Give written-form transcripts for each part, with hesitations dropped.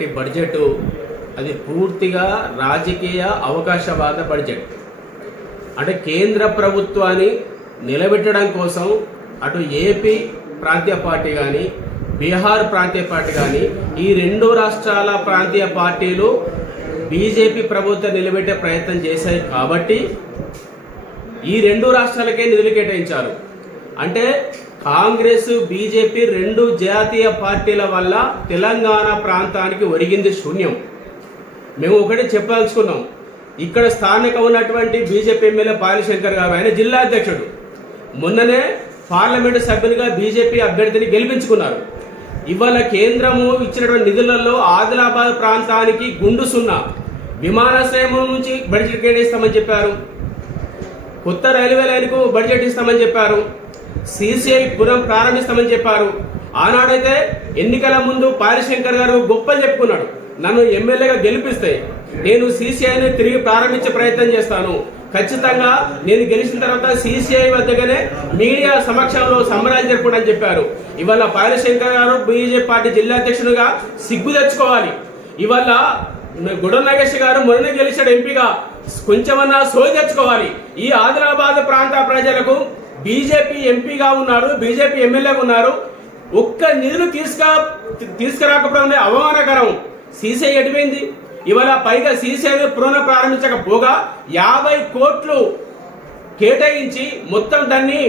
చేసినటువంటి బడ్జెట్ అది పూర్తిగా రాజకీయ అవకాశవాద బడ్జెట్. అంటే కేంద్ర ప్రభుత్వాన్ని నిలబెట్టడం కోసం అటు ఏపీ ప్రాంతీయ పార్టీ కానీ బీహార్ ప్రాంతీయ పార్టీ కానీ ఈ రెండు రాష్ట్రాల ప్రాంతీయ పార్టీలు బీజేపీ ప్రభుత్వం నిలబెట్టే ప్రయత్నం చేశాయి కాబట్టి ఈ రెండు రాష్ట్రాలకే నిధులు కేటాయించారు. అంటే కాంగ్రెస్ బీజేపీ రెండు జాతీయ పార్టీల వల్ల తెలంగాణ ప్రాంతానికి ఒరిగింది శూన్యం. మేము ఒకటి చెప్పదలుచుకున్నాం, ఇక్కడ స్థానిక ఉన్నటువంటి బీజేపీ ఎమ్మెల్యే పాయలశంకర్ గారు ఆయన జిల్లా అధ్యక్షుడు, మొన్ననే పార్లమెంటు సభ్యునిగా బీజేపీ అభ్యర్థిని గెలిపించుకున్నారు. ఇవాళ కేంద్రము ఇచ్చినటువంటి నిధులలో ఆదిలాబాద్ ప్రాంతానికి గుండు సున్నా విమానాశ్రయం నుంచి బడ్జెట్ కేటాయిస్తామని చెప్పారు, కొత్త రైల్వే లైన్కు బడ్జెట్ ఇస్తామని చెప్పారు, సిసిఐ పురం ప్రారంభిస్తామని చెప్పారు. ఆనాడైతే ఎన్నికల ముందు పాయలశంకర్ గారు గొప్పలు చెప్పుకున్నాడు, నన్ను ఎమ్మెల్యేగా గెలిపిస్తే నేను సిసిఐని తిరిగి ప్రారంభించే ప్రయత్నం చేస్తాను, ఖచ్చితంగా నేను గెలిచిన తర్వాత సిసిఐ వద్దగానే మీడియా సమక్షంలో సంబరాలు జరుపుకోవడం చెప్పారు. ఇవాళ పాయలశంకర్ గారు బీజేపీ పార్టీ జిల్లా అధ్యక్షుడిగా సిగ్గు తెచ్చుకోవాలి. ఇవాళ గుడం నాగేష్ గారు మొన్న గెలిచాడు ఎంపీగా, కొంచెమన్నా సోయి తెచ్చుకోవాలి. ఈ ఆదిలాబాద్ ప్రాంత ప్రజలకు బీజేపీ ఎంపీగా ఉన్నారు, బీజేపీ ఎమ్మెల్యేగా ఉన్నారు, ఒక్క నిధులు తీసుకురాకపోవడం అవమానకరం. సిసిఐ ఎడిపోయింది. ఇవాళ పైగా సిసిఐ పునః ప్రారంభించకపోగా 50 కోట్లు కేటాయించి మొత్తం దాన్ని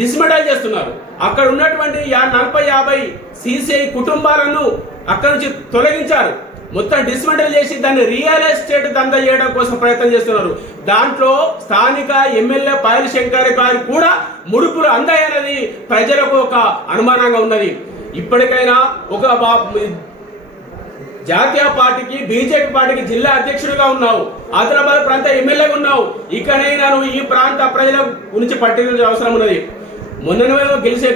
డిస్మెటల్ చేస్తున్నారు. అక్కడ ఉన్నటువంటి 40-50 సిసిఐ కుటుంబాలను అక్కడి నుంచి తొలగించారు, మొత్తం డిస్మెటల్ చేసి దాన్ని రియల్ ఎస్టేట్ దందా చేయడం కోసం ప్రయత్నం చేస్తున్నారు. దాంట్లో స్థానిక ఎమ్మెల్యే పాయలశంకర్ గారు కూడా ముడుపులు అందాయన్నది ప్రజలకు ఒక అనుమానంగా ఉన్నది. ఇప్పటికైనా ఒక జాతీయ పార్టీకి బీజేపీ పార్టీకి జిల్లా అధ్యక్షుడిగా ఉన్నావు, ఆదిలాబాద్ ప్రాంత ఎమ్మెల్యేగా ఉన్నావు, ఇకనైనా నువ్వు ఈ ప్రాంత ప్రజల గురించి పట్టించాల్సిన అవసరం ఉన్నది. మొన్న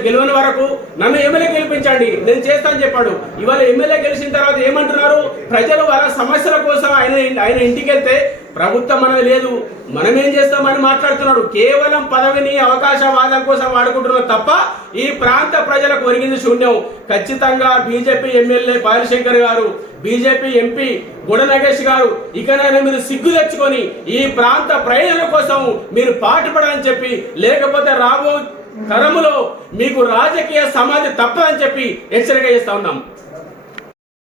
గెలవని వరకు నన్ను ఎమ్మెల్యే గెలిపించండి నేను చేస్తాను చెప్పాడు. ఇవాళ ఎమ్మెల్యే గెలిచిన తర్వాత ఏమంటున్నారు, ప్రజలు వాళ్ళ సమస్యల కోసం ఆయన ఇంటికి వెళ్తే ప్రభుత్వం మనది లేదు, మనం ఏం చేస్తామని మాట్లాడుతున్నాడు. కేవలం పదవిని అవకాశవాదం కోసం వాడుకుంటున్నారు తప్ప ఈ ప్రాంత ప్రజలకు ఒరిగింది శూన్యం. ఖచ్చితంగా బీజేపీ ఎమ్మెల్యే పాయలశంకర్ గారు, బీజేపీ ఎంపీ గుడం నాగేష్ గారు, ఇకనైనా మీరు సిగ్గు తెచ్చుకొని ఈ ప్రాంత ప్రయోజనం కోసం మీరు పాటుపడాలని చెప్పి, లేకపోతే రాబో తరములో మీకు రాజకీయ సమాధి తప్పదని చెప్పి హెచ్చరిక చేస్తా ఉన్నాం.